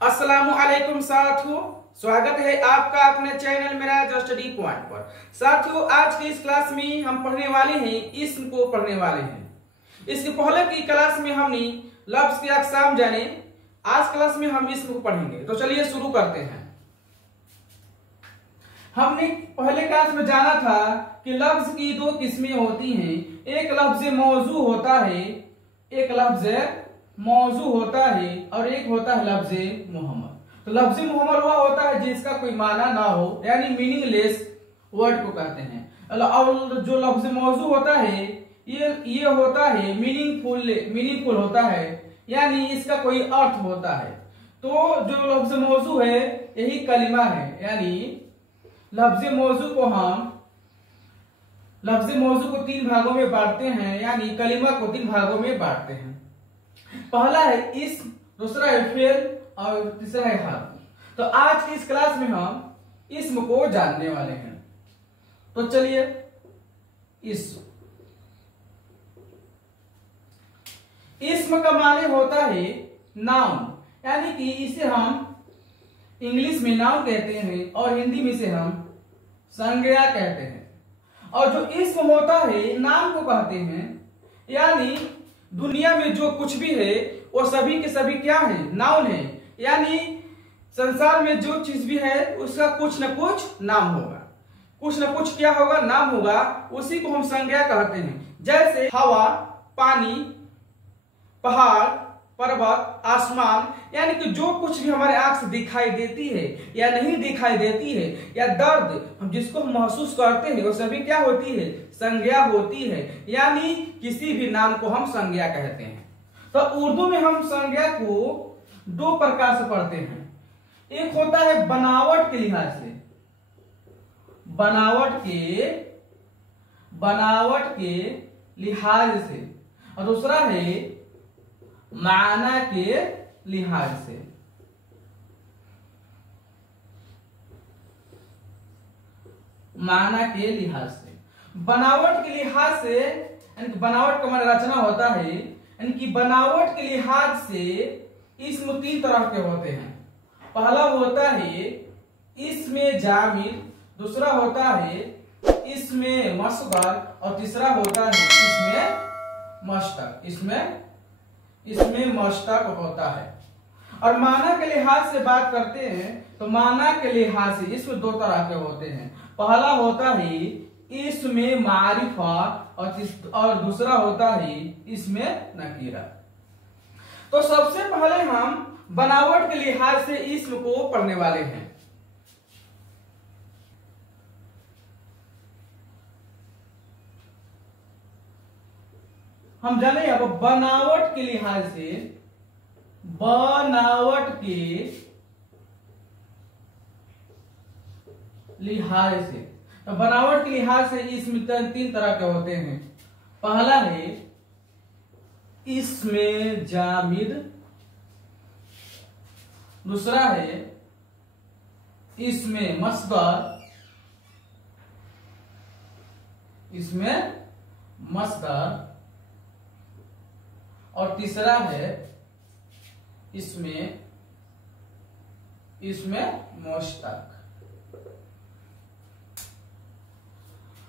अस्सलामुअलैकुम साथियों, स्वागत है आपका अपने चैनल मिराज स्टडी पॉइंट पर। साथियों, आज की इस क्लास में हम पढ़ने वाले हैं इस्म को पढ़ने वाले हैं। इसके पहले की क्लास में हमने लफ्ज के अक़साम जाने, आज क्लास में हम इस्म को पढ़ेंगे। तो चलिए शुरू करते हैं। हमने पहले क्लास में जाना था कि लफ्ज की दो किस्में होती हैं, एक लफ्ज मौजू होता है, एक लफ्ज मौजू होता है और एक होता है लफ्ज मोहम्मद। तो लफ्ज मोहम्मद वह होता है जिसका कोई माना ना हो, यानी मीनिंगलेस वर्ड को कहते हैं। और जो लफ्ज मौजू होता है ये होता है मीनिंगफुल होता है, यानी इसका कोई अर्थ होता है। तो जो लफ्ज मौजू है यही कलिमा है, यानी लफ्ज मौजू को तीन भागों में बांटते हैं, यानी कलिमा को तीन भागों में बांटते हैं। पहला है इस्म, दूसरा है फेल और तीसरा है हाल। तो आज की इस क्लास में हम इस्म को जानने वाले हैं। तो चलिए, इस्म का माने होता है नाउन, यानी कि इसे हम इंग्लिश में नाउन कहते हैं और हिंदी में इसे हम संज्ञा कहते हैं। और जो इस्म होता है नाम को कहते हैं, यानी दुनिया में जो कुछ भी है वो सभी के सभी क्या है, नाउन है। यानी संसार में जो चीज भी है उसका कुछ न कुछ नाम होगा, कुछ न कुछ क्या होगा, नाम होगा। उसी को हम संज्ञा कहते हैं। जैसे हवा, पानी, पहाड़, पर्वत, आसमान, यानी कि जो कुछ भी हमारे आंख से दिखाई देती है या नहीं दिखाई देती है, या दर्द हम जिसको हम महसूस करते हैं वो सभी क्या होती है, संज्ञा होती है। यानी किसी भी नाम को हम संज्ञा कहते हैं। तो उर्दू में हम संज्ञा को दो प्रकार से पढ़ते हैं। एक होता है बनावट के लिहाज से, बनावट के लिहाज से, और दूसरा है माना के लिहाज से। माना के लिहाज से, बनावट के लिहाज से, यानी कि बनावट का माने रचना होता है, यानी कि बनावट के लिहाज से इस्म तीन तरह के होते हैं। पहला होता है इस्मे जामिद, दूसरा होता है इस्मे मस्दर और तीसरा होता है इस्मे मश्तक। इसमें मश्तक होता है। और माना के लिहाज से बात करते हैं तो माना के लिहाज से इसमें दो तरह के होते हैं। पहला होता है इसमें मारिफा और दूसरा होता है इसमें नकीरा। तो सबसे पहले हम बनावट के लिहाज से इस्म को पढ़ने वाले हैं। हम जाने अब बनावट के लिहाज से, तो बनावट के लिहाज से इसमें तीन तरह के होते हैं। पहला है इसमे जामिद, दूसरा है इसमें मस्दर और तीसरा है इसमें मुश्तक।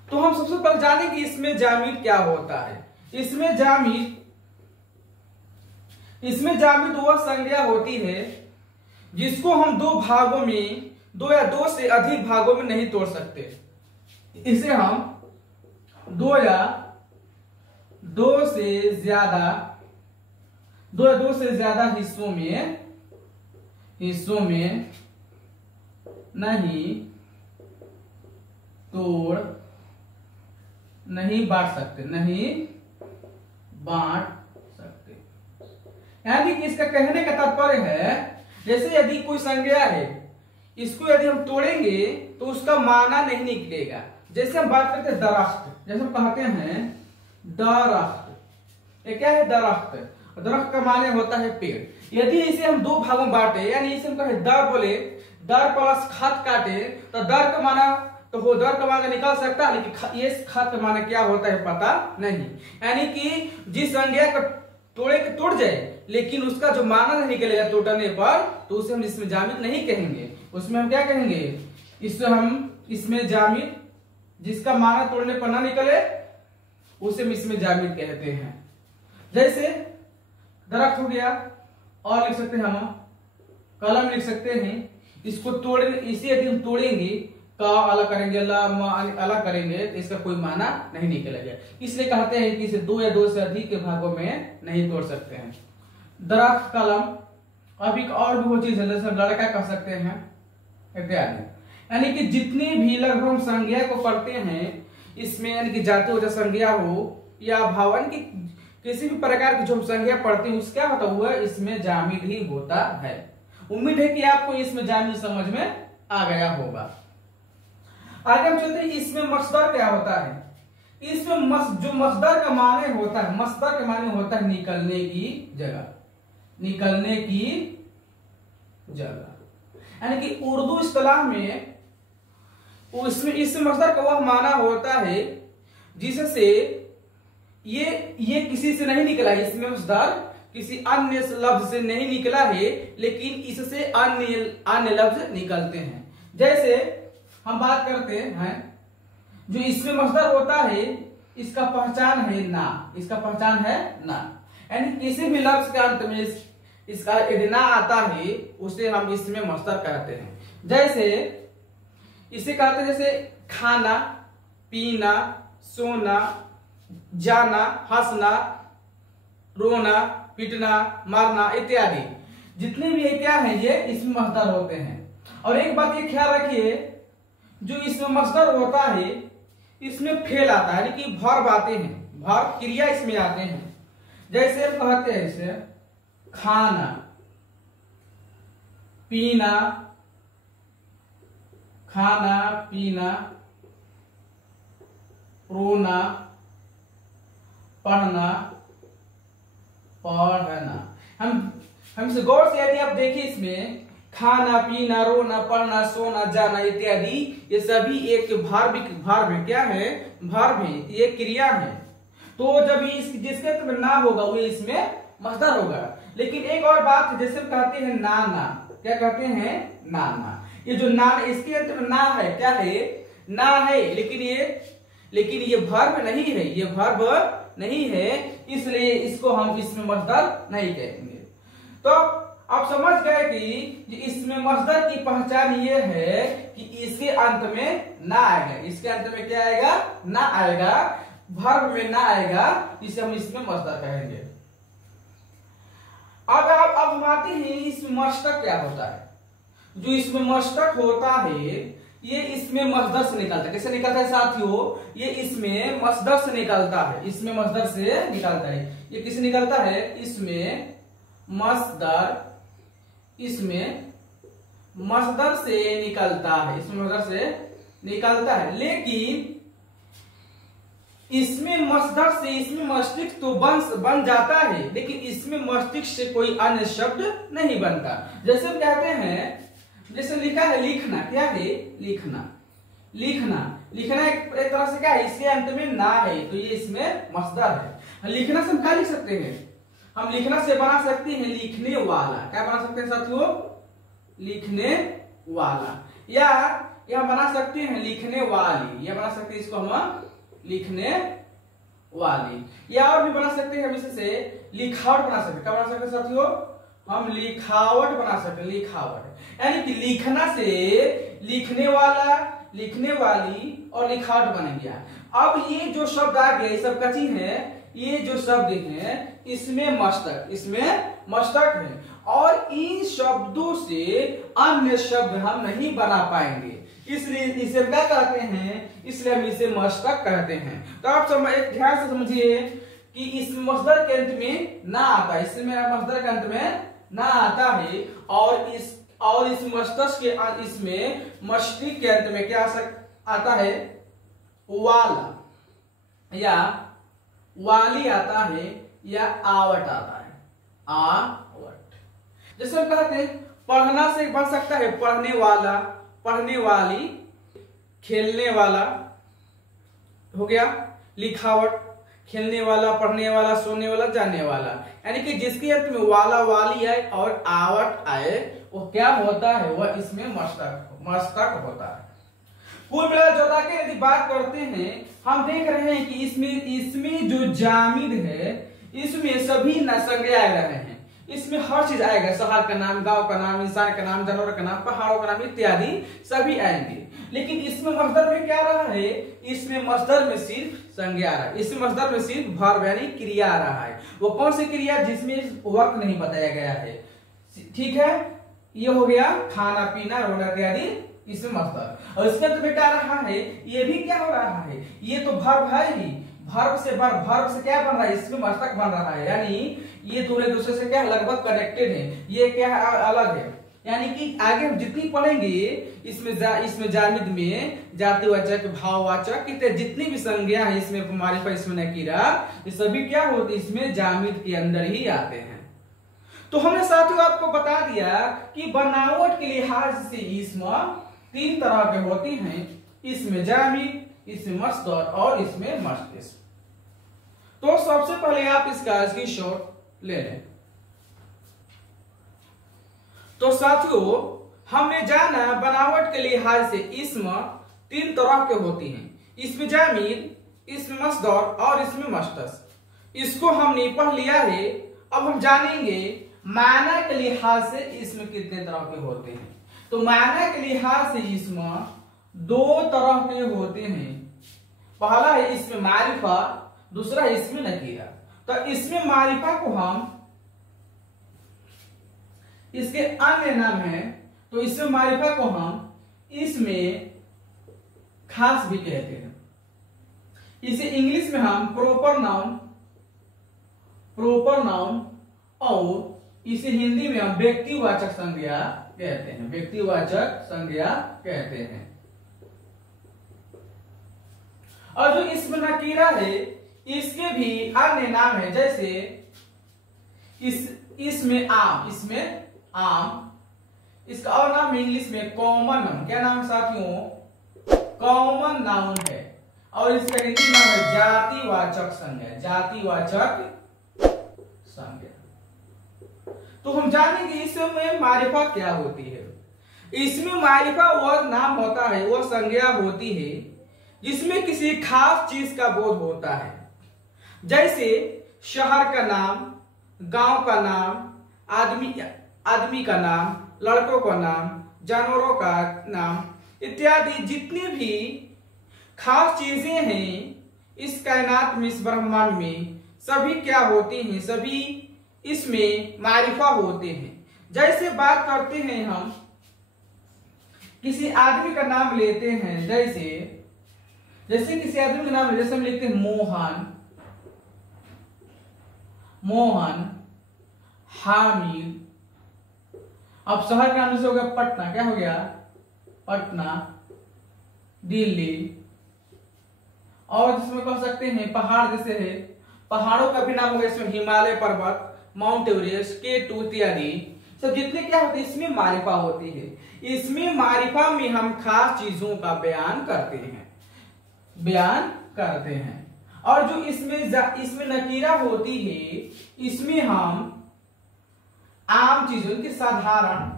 तो हम सबसे पहले जाने कि इसमें जामिद क्या होता है। इसमें जामिद वह संज्ञा होती है जिसको हम दो भागों में, दो या दो से अधिक भागों में नहीं तोड़ सकते। इसे हम दो या दो से ज्यादा हिस्सों में नहीं बांट सकते। यानी कि इसका कहने का तात्पर्य है, जैसे यदि कोई संज्ञा है, इसको यदि हम तोड़ेंगे तो उसका माना नहीं निकलेगा। जैसे हम बात करते हैं दरख्त, जैसे हम कहते हैं दरख्त, ये क्या है, दरख्त का माने होता है पेड़। यदि इसे हम दो भागों में बांटे, यानी इसे हम कहे दर बोले, दर प्लस खत काटे, तो दर का माना तो वो दर का माना निकाल सकता है, लेकिन ये खत का माना क्या होता है पता नहीं। यानी कि जिस संज्ञा का तोड़ जाए लेकिन उसका जो माना नहीं निकलेगा तोड़ने पर, तो उसे हम इसमें जामिद नहीं कहेंगे। उसमें हम क्या कहेंगे, इसमें जामिद, जिसका माना तोड़ने पर ना निकले उसे हम इसमें जामिद कहते हैं। जैसे दरख्त हो गया, और लिख सकते हैं हम कलम लिख सकते हैं। इसको इसे यदि हम तोड़ेंगे, का अलग करेंगे, ला अलग करेंगे, तो इसका कोई माना नहीं निकलेगा। इसलिए कहते हैं कि इसे दो या दो से अधिक के भागों में नहीं तोड़ सकते हैं। दरख्त, कलम, अभी और भी वो चीज है जैसे लड़का कह सकते हैं इत्यादि। यानी कि जितनी भी लगभग हम संज्ञा को पढ़ते हैं इसमें, यानी कि जाति हो, संज्ञा हो या भावन की किसी भी प्रकार की जो हम संज्ञा पढ़ते हैं उसका होता हुआ इसमें जामिद ही होता है। उम्मीद है कि आपको इसमें जामिद समझ में आ गया होगा। आगे हम चलते हैं, इसमें मसदर क्या होता है। इसमें जो मसदर का माने होता है, मसदर का माने होता है निकलने की जगह, निकलने की जगह। यानी कि उर्दू इस्तिलाह में इसमें मसदर का वह माना होता है जिससे ये किसी से नहीं निकला है। इसमें मसदर किसी अन्य लफ्ज से नहीं निकला है, लेकिन इससे अन्य लफ्ज निकलते हैं। जैसे हम बात करते हैं, जो इसमें मसदर होता है इसका पहचान है ना, इसका पहचान है ना। यानी किसी भी लफ्ज के अंत में इसका यदि ना आता है उसे हम इसमें मसदर कहते हैं। जैसे इसे कहते हैं जैसे खाना, पीना, सोना, जाना, हंसना, रोना, पीटना, मारना इत्यादि। जितने भी ये क्या है, ये इसमें मसदर होते हैं। और एक बात ये ख्याल रखिए, जो इसमें मसदर होता है इसमें फेल आता है, यानी कि वर्ब आते हैं, वर्ब क्रिया इसमें आते हैं। जैसे हम कहते हैं इसे खाना, पीना, खाना पीना, रोना, पढ़ना, हम इसे गौर से यदि आप देखिए, इसमें खाना, पीना, रोना, पढ़ना, सोना, जाना इत्यादि ये सभी एक भार में क्या है, भार में ये क्रिया है। तो जब जिसके अंत में ना होगा वो इसमें मसदर होगा। लेकिन एक और बात है, जैसे कहते हैं नाना, क्या कहते हैं, नाना। ये जो ना, इसके अंत में ना है, क्या है, ना है, लेकिन ये वर्ब नहीं है, ये वर्ब नहीं है, इसलिए इसको हम इसमें मसदर नहीं कहेंगे। तो आप समझ गए कि इसमें मसदर की पहचान ये है कि इसके अंत में ना आएगा। इसके अंत में क्या आएगा, ना आएगा, वर्ब में ना आएगा, इसे हम इसमें मसदर कहेंगे। अब हम आते हैं इसमें मस्तक क्या होता है। जो इसमें मस्तक होता है ये इसमें मसदर से निकलता है। कैसे निकलता है साथियों, ये इसमें मसदर से निकलता है, इसमें मसदर से निकलता है। ये किससे निकलता है, इसमें मसदर, इसमें मसदर से निकलता है, इसमें मसदर से निकलता है। लेकिन इसमें मसदर से इसमें मस्तिष्क तो बन जाता है, लेकिन इसमें मस्तिष्क से कोई अन्य शब्द नहीं बनता। जैसे हम कहते हैं, जैसे लिखा है लिखना, क्या है, लिखना, लिखना एक तरह से क्या है, इसके अंत में ना है, तो ये इसमें मसदर है। लिखना से हम क्या लिख सकते हैं, हम लिखना से बना सकते हैं लिखने वाला। क्या बना सकते हैं साथियों, लिखने वाला। या हम बना सकते हैं लिखने वाली, या बना सकते हैं इसको हम लिखने वाली। या और भी बना सकते हैं, हम इससे लिखावट बना सकते हैं। क्या बना सकते हैं साथियों, हम लिखावट बना सकते हैं, लिखावट। यानी कि लिखना से लिखने वाला, लिखने वाली और लिखावट बन गया। अब ये जो शब्द आ गया, ये सब कची है, ये जो शब्द है इसमें मस्तक है, और इन शब्दों से अन्य शब्द हम नहीं बना पाएंगे, इसलिए इसे क्या कहते हैं, इसलिए हम इसे मस्तक कहते हैं। तो आप ध्यान से समझिए कि इस मसदर के अंत में ना आता है, इसमें मसदर के अंत में ना आता है, और इस मस्तिष्क के इसमें मस्तिष्क के अंत में क्या आता है, वाला या वाली आता है, या आवट आता है, आवट। जैसे हम कहते हैं पढ़ना से बन सकता है पढ़ने वाला, पढ़ने वाली, खेलने वाला हो गया, लिखावट, खेलने वाला, पढ़ने वाला, सोने वाला, जाने वाला, यानी कि जिसके अंत में वाला, वाली आए और आवट आए वो क्या होता है, वह इसमें मस्तक होता है। कुल मिला जोड़ा के यदि बात करते हैं, हम देख रहे हैं कि इसमें जो जामिद है इसमें सभी संज्ञा आ रहे हैं। इसमें हर चीज आएगा, शहर का नाम, गांव का नाम, इंसान का नाम, जानवर का नाम, पहाड़ों का नाम इत्यादि सभी आएंगे। लेकिन इसमें मस्दर में क्या रहा है, इसमें मस्दर में सिर्फ संज्ञा आ रहा है, इसमें मस्दर में सिर्फ वर्ब यानी क्रिया आ रहा है। वो कौन सी क्रिया जिसमें वक्त नहीं बताया गया है। ठीक है, ये हो गया खाना पीना रोना इत्यादि, इसमें मस्दर। और इसके अंत में क्या रहा है, ये भी क्या हो रहा है, ये तो वर्ब है ही, वर्ब से क्या बन रहा है, इसमें मस्तक बन रहा है, यानी ये दोनों एक दूसरे से क्या लगभग कनेक्टेड है, ये क्या अलग है। यानी कि आगे हम जितनी पढ़ेंगे इसमें जामिद में जातिवाचक, भाववाचक जितनी भी संज्ञा है, इसमें मारिफा, इसमें नकीरा, ये सभी क्या होती है, इसमें जामिद के अंदर ही आते हैं। तो हमने साथियों आपको बता दिया कि बनावट के लिहाज से इसमें 3 तरह के होती हैं, इसमें जामिद, इसमें मस्दर और इसमें मस्तिष्क। तो सबसे पहले आप इसका स्क्रीनशॉट ले लें। तो साथियों हमने जाना बनावट के लिहाज से इसमें 3 तरह के होती हैं, इसमें जामिद, इसमें मस्दर और इसमें मस्तिष्क। इसको हमने पढ़ लिया है। अब हम जानेंगे माना के लिहाज से इसमें कितने तरह के होते हैं। तो माना के लिहाज से इसमें 2 तरह के होते हैं। पहला है इसमें मारिफा, दूसरा है इसमें नकीरा। तो इसमें मारिफा को हम, इसके अन्य नाम है, तो इसमें मारिफा को हम इसमें खास भी कहते हैं। इसे इंग्लिश में हम प्रॉपर नाउन और इसे हिंदी में हम व्यक्तिवाचक संज्ञा कहते हैं, व्यक्तिवाचक संज्ञा कहते हैं। और जो इसमें नकीरा है इसके भी अन्य नाम है, जैसे इसमें आम, इसका और नाम इंग्लिश में कॉमन नाउन। क्या नाम साथियों, कॉमन नाउन है। और इसका हिंदी नाम है जातिवाचक संज्ञा। तो हम जानेंगे इसमें मारिफा क्या होती है। इसमें मारिफा वह नाम होता है, वह संज्ञा होती है जिसमें किसी खास चीज का बोध होता है, जैसे शहर का नाम, गांव का नाम, आदमी का नाम, लड़कों का नाम, जानवरों का नाम इत्यादि जितनी भी खास चीजें हैं इस कायनात में, इस ब्रह्मांड में, सभी क्या होती हैं, सभी इसमें मारिफा होते हैं। जैसे बात करते हैं हम किसी आदमी का नाम लेते हैं, जैसे किसी आदमी का नाम, जैसे हम लिखते हैं मोहन, हामिद। अब शहर का नाम जैसे हो गया पटना, क्या हो गया, पटना, दिल्ली। और जिसमें कह सकते हैं पहाड़, जैसे है पहाड़ों का भी नाम होगा, इसमें हिमालय पर्वत, माउंट एवरेस्ट, K2 इत्यादि। सब जितने क्या होते हैं इसमें मारिफा होती है। इसमें मारिफा में हम खास चीजों का बयान करते हैं। और जो इसमें नकीरा होती है, इसमें हम आम चीजों की साधारण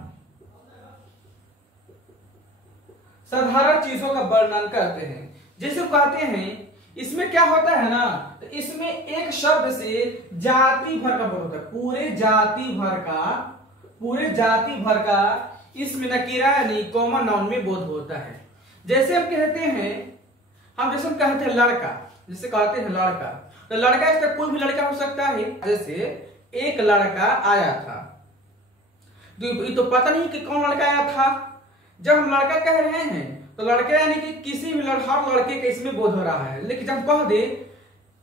चीजों का वर्णन करते हैं। जैसे कहते हैं इसमें क्या होता है ना, तो इसमें एक शब्द से जाति भर का बोध होता है, पूरे जाति भर का इसमें नकीरा यानी कॉमन नाउन में बोध होता है। जैसे हम कहते हैं लड़का, जैसे कहते हैं लड़का, तो लड़का इसका कोई भी लड़का हो सकता है। जैसे एक लड़का आया था, तो पता नहीं कि कौन लड़का आया था। जब हम लड़का कह रहे हैं तो लड़का यानी कि किसी भी हर लड़के का इसमें बोध हो रहा है। लेकिन जब कह दे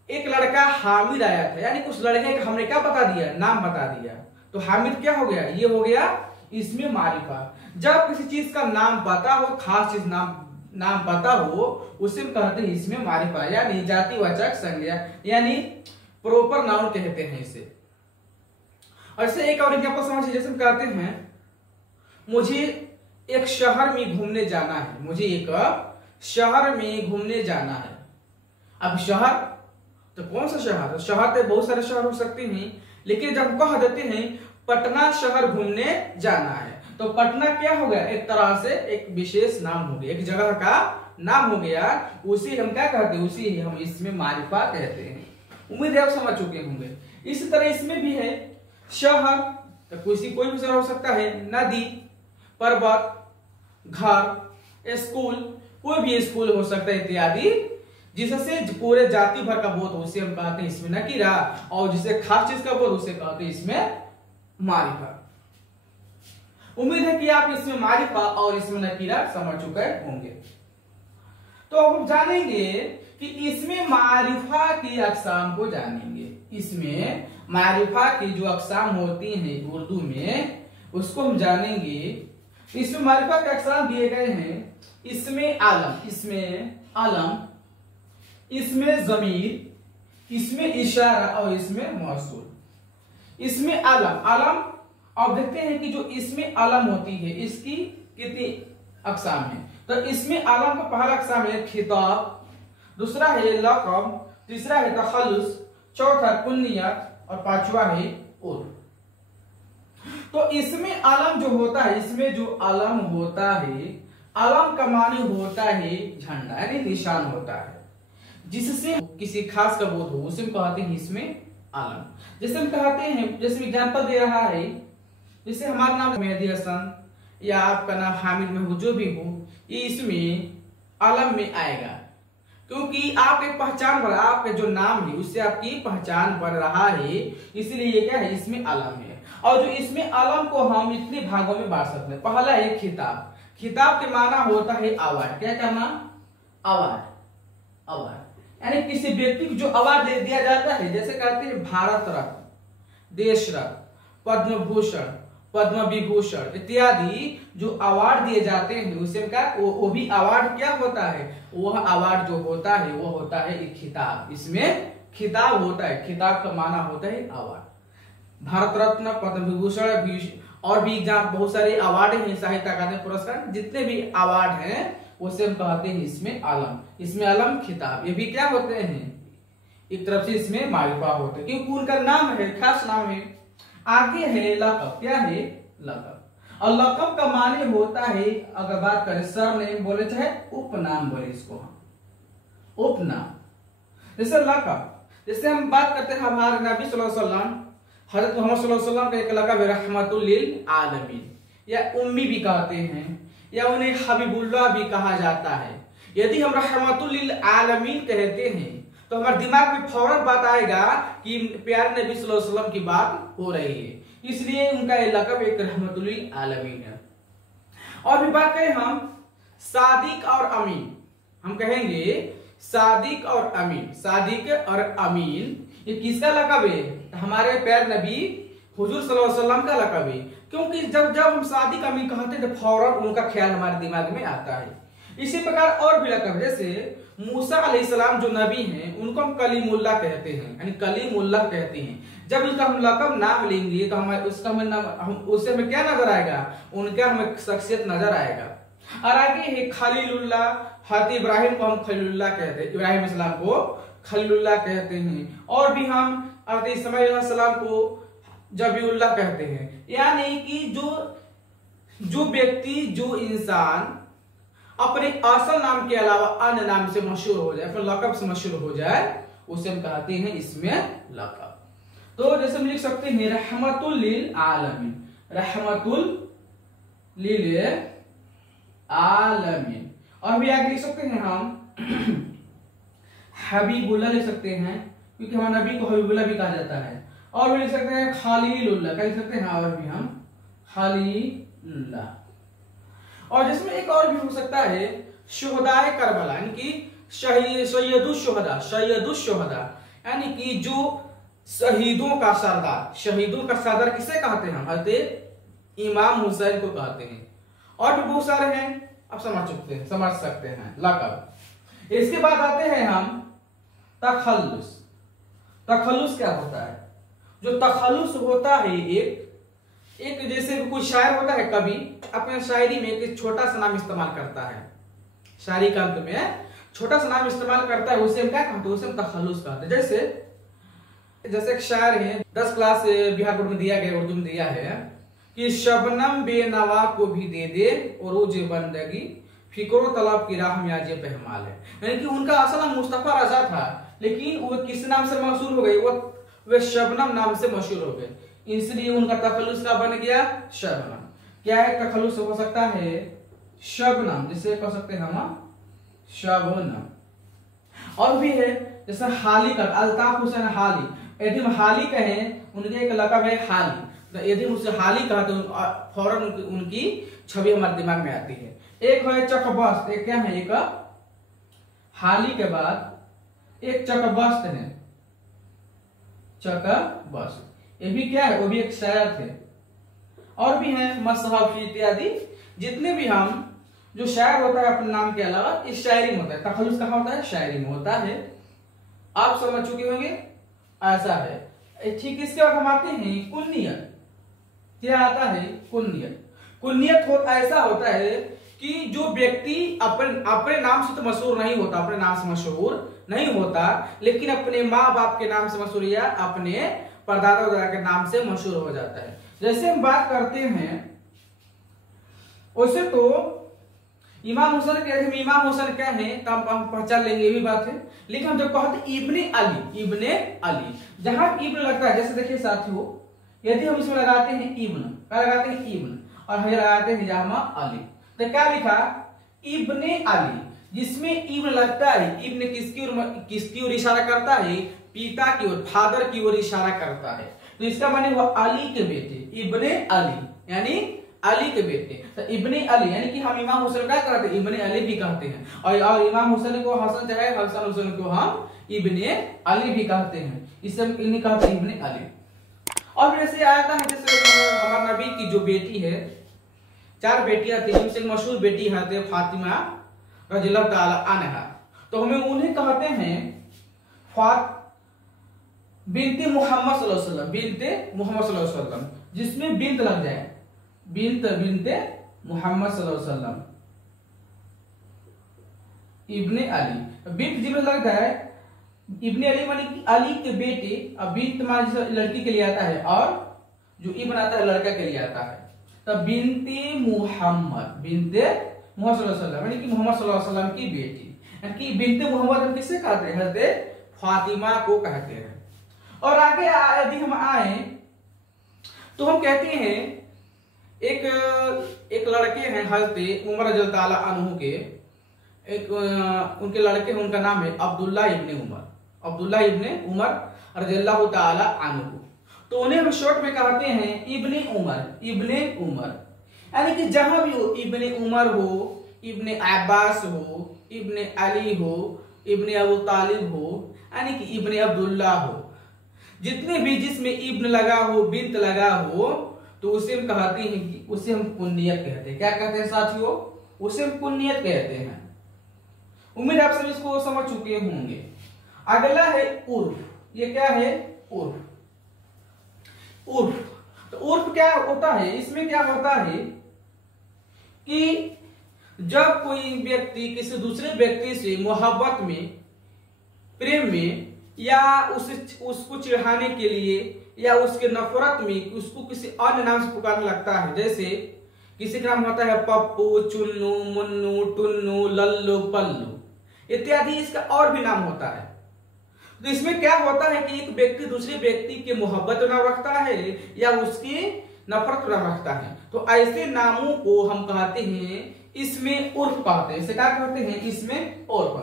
एक लड़का हामिद आया था, यानी उस लड़के का हमने क्या बता दिया, नाम बता दिया, तो हामिद क्या हो गया, ये हो गया इसमें मारिफा। जब किसी चीज का नाम पता हो, खास चीज नाम पता हो, उसे कहते हैं इसमें मारिफा, यानी जातिवाचक संज्ञा, यानी प्रॉपर नाउन कहते हैं इसे। और इसे एक और एग्जांपल समझिए, जैसे हम कहते हैं मुझे एक शहर में घूमने जाना है, अब शहर, तो कौन सा शहर? शहर तो बहुत सारे शहर हो सकते हैं, लेकिन जब कह देते हैं पटना शहर घूमने जाना है, तो पटना क्या हो गया? एक तरह से एक विशेष नाम हो गया, एक जगह का नाम हो गया। उसी हम क्या कहते हैं? उसी हम इसमें मारिफा कहते हैं। उम्मीद है आप समझ चुके होंगे। इसी तरह इसमें भी है शहर, तो कोई भी शहर हो सकता है, नदी, पर्वत, घर, स्कूल, कोई भी स्कूल हो सकता है इत्यादि, जिससे पूरे जाति भर का बोध हो उसे हम कहते हैं इसमें नकीरा, और जिसे खास चीज का बोध उसे कहते हैं इसमें मारिफा। उम्मीद है कि आप इसमें मारिफा और इसमें नकीरा समझ चुके होंगे। तो हम जानेंगे कि इसमें मारिफा की अक़साम को जानेंगे। इसमें मारिफा की जो अक़साम होती हैं उर्दू में, उसको हम जानेंगे। इसमें मारिफा के अक़साम दिए गए हैं। इसमें आलम, इसमें आलम, इसमें ज़मीर, इसमें इशारा और इसमें मौसूल। इसमें आलम, आलम अब देखते हैं कि जो इसमें आलम होती है इसकी कितनी अक़साम है। तो इसमें आलम का पहला अक़साम है खिताब, दूसरा है लक़ब, तीसरा है तखल्लुस, चौथा कुन्नियत और पांचवा है उर्फ। तो इसमें आलम जो होता है, इसमें जो आलम होता है, आलम का मानी होता है झंडा, यानी निशान होता है, जिससे किसी खास का बोध हो उसे हम कहते हैं इसमें आलम। जैसे हम कहते हैं, जैसे एग्जांपल दे रहा है, जैसे हमारा नाम मेहदी हसन या आपका नाम हामिद महमूद जो भी हो, ये इसमें आलम में आएगा, क्योंकि आप एक पहचान बढ़, आपका जो नाम है उससे आपकी पहचान बढ़ रहा है, इसलिए ये क्या है? इसमें आलम है। और जो इसमें आलम को हम इतने भागों में बांट सकते हैं। पहला है खिताब, खिताब के माना होता है अवार्ड। क्या करना? अवार्ड, अवार्ड यानी किसी व्यक्ति को जो अवार्ड दे दिया जाता है, जैसे कहते हैं भारत रत्न, देश रत्न, पद्म भूषण, पद्म विभूषण इत्यादि जो अवार्ड दिए जाते हैं उसे क्या, वो भी अवार्ड क्या होता है? वह अवार्ड जो होता है वो होता है एक खिताब। इसमें खिताब होता है, खिताब का माना होता है अवार्ड। भारत रत्न, पद्म विभूषण और भी जहाँ बहुत सारे अवार्ड हैं, साहित्य अकादमी पुरस्कार, जितने भी अवार्ड हैं उसे हम कहते हैं इसमें आलम। इसमें आलम, खिताब, ये भी क्या होते हैं? एक तरफ से इसमें मारिफा होते हैं, क्योंकि उनका नाम है, खास नाम है। आगे है लक़ब। क्या है? लक़ब। और लक़ब का माने होता है, अगर बात करें सरनेम बोले चाहे उपनाम बोले इसको हम, उपनाम। जैसे लक़ब, जैसे हम बात करते हैं हमारे नबी सल्लल्लाहु अलैहि वसल्लम, हज़रत मोहम्मद सल्लल्लाहु अलैहि वसल्लम का एक लक़ब है रहमतुल लिल आलमीन, या उम्मी भी कहते हैं, या उन्हें हबीबुल्लाह भी कहा जाता है। यदि हम रहमतुल लिल आलमीन कहते हैं तो हमारे दिमाग में फौरन बात आएगा कि प्यारे नबी सल्लल्लाहु अलैहि वसल्लम की बात हो रही है, इसलिए उनका ये लक़ब एक रहमतुल लिल आलमीन है। और भी बात करें हम सादिक और अमीन, हम कहेंगे सादिक और अमीन। सादिक और अमीन ये किसका लक़ब है? हमारे प्यारे नबी हुजूर सल्लल्लाहु अलैहि वसल्लम का लक़ब है, क्योंकि जब हम सादिक अमीन कहते हैं तो फौरन उनका ख्याल हमारे दिमाग में आता है। इसी प्रकार और भी लक़ब, जैसे मूसा अलैहिस्सलाम जो नबी हैं उनको हम कलीमुल्लाह कहते हैं, यानी कलीमुल्लाह कहते हैं। जब इनका हम लक़ब नाम लेंगे तो हमें उसका हमें नाम, हम उससे हमें क्या नजर आएगा? उनका हमें शख्सियत नजर आएगा। और आगे है खलीलुल्लाह, हज़रत इब्राहिम को हम खलीलुल्लाह कहते हैं, इब्राहिम अलैहिस्सलाम को खलीलुल्लाह कहते हैं। और भी हम हज़रत इस्माईल अलैहिस्सलाम को जबीउल्लाह कहते हैं। यानी कि जो व्यक्ति, जो इंसान अपने असल नाम के अलावा अन्य नाम से मशहूर हो जाए, फिर लक़ब से मशहूर हो जाए, उसे हम कहते हैं इसमें लक़ब। तो जैसे हम लिख सकते हैं रहमतुल लिल आलमीन, रहमतुल लिल आलमीन। और भी आगे लिख सकते हैं हम हबीबुल्लाह लिख सकते हैं, क्योंकि हमारे नबी को हबीबुल्लाह भी कहा जाता है। और भी लिख सकते हैं खलीलुल्लाह, क्या लिख सकते हैं? और भी हम खलीलुल्लाह। और जिसमें एक और भी हो सकता है शुहदाए करबला, यानी कि सैयदुश्शुहदा, सैयदुश्शुहदा यानी कि जो शहीदों का सरदार। शहीदों का सरदार किसे कहते हैं? हम इमाम हुसैन को कहते हैं। और भी बहुत सारे हैं, आप समझ सकते हैं लक़ब। इसके बाद आते हैं हम तखल्लुस। तखल्लुस क्या होता है? जो तखल्लुस होता है एक जैसे कोई शायर होता है, कवि अपने शायरी में एक छोटा सा नाम इस्तेमाल करता है, शायरी का अंत में छोटा सा नाम इस्तेमाल करता है उसे हम क्या कहते हैं, उसे हम तखल्लुस कहते हैं। जैसे एक शायर है 10 क्लास बिहार बोर्ड में दिया गया, उर्दू में दिया है कि शबनम बेनवा को भी दे दे उरूज बंदगी फिक्रो तलब की राह में आज पहमाल है। यानी कि उनका असल नाम मुस्तफा रजा था, लेकिन वो किस नाम से मशहूर हो गई, वे शबनम नाम से मशहूर हो गए, इसलिए उनका तखल्लुस का बन गया शबनम। क्या है तखल्लुस हो सकता है शबनम, जिसे कह सकते हैं हम शबनम। और भी है जैसे हाली का अल्ताफ हुसैन हाली, यदि हम हाली कहें उनके एक लक़ब है हाली, तो यदि मुझसे हाली कहा तो फौरन उनकी छवि हमारे दिमाग में आती है। एक है चकबस्त, एक क्या है, एक हाली के बाद एक चकबस्त है, चकबस्त, ये भी क्या है, वो भी एक शायर थे। और भी हैं मसहफ़ी इत्यादि, जितने भी हम जो शायर होता है अपने नाम के अलावा इस शायरी में होता है, तखल्लुस कहाँ होता है, शायरी में होता है। आप समझ चुके होंगे, ऐसा है। ठीक, इसके बाद हम आते हैं कुन्नियत। क्या आता है कुन्नियत? कुन्नियत ऐसा होता है कि जो व्यक्ति अपने नाम से तो मशहूर नहीं होता, अपने नाम से मशहूर नहीं होता, लेकिन अपने माँ बाप के नाम से मशहूर या अपने परदादा दादा के नाम से मशहूर हो जाता है। जैसे हम बात करते हैं वैसे तो इमाम हुसैन के, इमाम हुसैन क्या है तो हम पहचान लेंगे, ये भी बात है। लेकिन हम जब कहते इब्ने अली, इब्ने अली, जहां इब्न लगता है, जैसे देखिए साथियों, यदि हम इसमें लगाते हैं इब्न, क्या लगाते हैं इब्न, और हम लगाते हैं जहां अली, तो क्या लिखा इब्ने अली, जिसमें इब्न लगता है। इब्न किसकी ओर इशारा करता है, पिता की ओर, फादर की ओर इशारा करता है, तो इसका माने वो अली के बेटे, इब्ने अली यानी अली के बेटे। तो इब्ने अली यानी कि हम इमाम हुसैन क्या कहते हैं, इब्ने अली भी कहते हैं, और इमाम हुसैन को हसन चाहे हसन हुसैन को हम इब्ने अली भी कहते हैं, इसे हम इन्हीं कहते हैं इब्ने अली। और फिर ऐसे आता है जैसे हमारे नबी की जो बेटी है, 4 बेटियां थी, जिनसे मशहूर बेटी है फातिमा रज़ियल्लाहु ताला अन्हा, तो हमें उन्हें कहते हैं बिनते मोहम्मद सल्लल्लाहु अलैहि वसल्लम, बिनते मोहम्मद सल्लल्लाहु अलैहि वसल्लम, जिसमें बिनत लग जाए, बिनते मोहम्मद सल्लल्लाहु अलैहि वसल्लम, इब्ने अली, बिनत जिसमें लग जाए, इब्ने अली माने कि अली के बेटे, अब बिनत माने लड़की के लिए आता है, और जो इब्न आता है लड़का के लिए आता है। तो बिनते मोहम्मद सल्लल्लाहु अलैहि वसल्लम यानी कि मोहम्मद सल्लल्लाहु अलैहि वसल्लम की बेटी, यानी कि बिनते मोहम्मद हम किससे कहते हैं, हज़रत फातिमा को कहते हैं। और आगे यदि हम आए तो हम कहते हैं एक लड़के हैं हज़रत उमर रज़ियल्लाहु ताला अन्हु के, एक उनके लड़के हैं, उनका नाम है अब्दुल्ला इब्ने उमर रज़ियल्लाहु ताला अन्हु, तो उन्हें हम शॉर्ट में कहते हैं इब्ने उमर, यानी कि जहां भी हो, इब्ने उमर हो, इब्ने अब्बास हो, इब्ने अली हो, इब्ने अबू तालिब हो, यानी कि इब्ने अब्दुल्ला हो, जितने भी जिसमें इब्न लगा हो, बिन्त लगा हो, तो उसे हम कहते हैं कि उसे हम कुन्नियत कहते हैं। क्या कहते हैं साथियों, उसे हम कुन्नियत कहते हैं। उम्मीद आप सभी इसको समझ चुके होंगे। अगला है उर्फ। ये क्या है, उर्फ। तो उर्फ क्या होता है, इसमें क्या होता है कि जब कोई व्यक्ति किसी दूसरे व्यक्ति से मोहब्बत में, प्रेम में, या उसको चिढ़ाने के लिए या उसके नफरत में उसको किसी अन्य नाम से पुकारने लगता है, जैसे किसी का नाम होता है पप्पू, चुन्नू, मुन्नू, टुन्नू, लल्लू, पल्लू इत्यादि, इसका और भी नाम होता है। तो इसमें क्या होता है कि एक व्यक्ति दूसरे व्यक्ति के मोहब्बत नाम रखता है या उसकी नफरत नाम रखता है, तो ऐसे नामों को हम कहते हैं इसमें उर्फ कहते हैं। इसे क्या कहते हैं, इसमें उर्फ।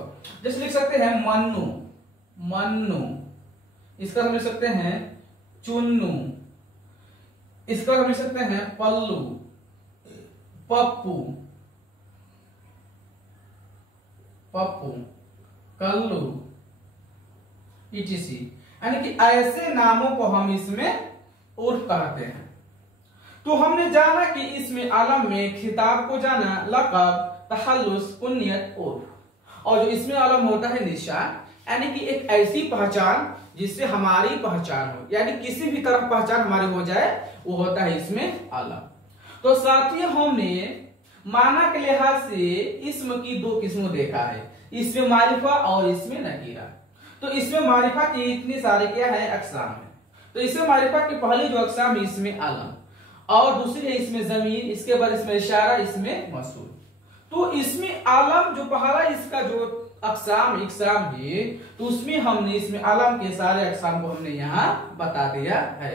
जैसे लिख सकते हैं मन्नू, इसका हम लिख सकते हैं चुन्नू, इसका हम लिख सकते हैं पल्लू, पप्पू, कल्लू, etc। यानी कि ऐसे नामों को हम इसमें उर्फ कहते हैं। तो हमने जाना कि इसमें आलम में खिताब को जाना, लक़ब, तखल्लुस, कुन्नियत, उर्फ, और जो इसमें आलम होता है निशान, यानी कि एक ऐसी पहचान जिससे हमारी पहचान हो, यानी किसी भी तरह पहचान हमारी हो जाए, वो होता है इसमें आलम। तो साथियों हमने माना के लिहाज से इस्म की 2 किस्मों देखा है। इसमें मारिफा और इसमें नकीरा। तो इसमें मारिफा की इतनी सारे क्या है अक़साम है। तो इसमें मारिफा की पहली जो अक़साम है इसमें आलम, और दूसरी है इसमें जमीर, इसके बाद इसमें इशारा, इसमें मौसूल। तो इसमें आलम जो पहला इसका जो अक़साम है, तो उसमें हमने इसमें आलम के सारे अक़साम को हमने यहाँ बता दिया है।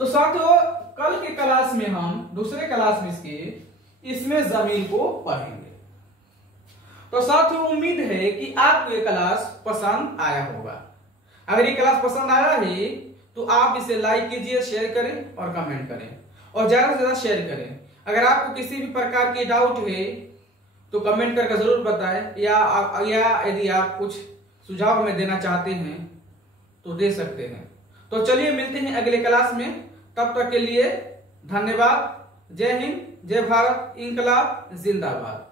तो साथियों कल के क्लास में हम दूसरे क्लास में इसमें जमीर को पढ़ेंगे। तो साथियों उम्मीद है कि आपको ये क्लास पसंद आया होगा। अगर ये क्लास पसंद आया है तो आप इसे लाइक कीजिए, शेयर करें और कमेंट करें, और ज्यादा से ज्यादा शेयर करें। अगर आपको किसी भी प्रकार की डाउट है तो कमेंट करके जरूर बताएं, या यदि आप कुछ सुझाव हमें देना चाहते हैं तो दे सकते हैं। तो चलिए मिलते हैं अगले क्लास में, तब तक के लिए धन्यवाद। जय हिंद, जय भारत, इंकलाब जिंदाबाद।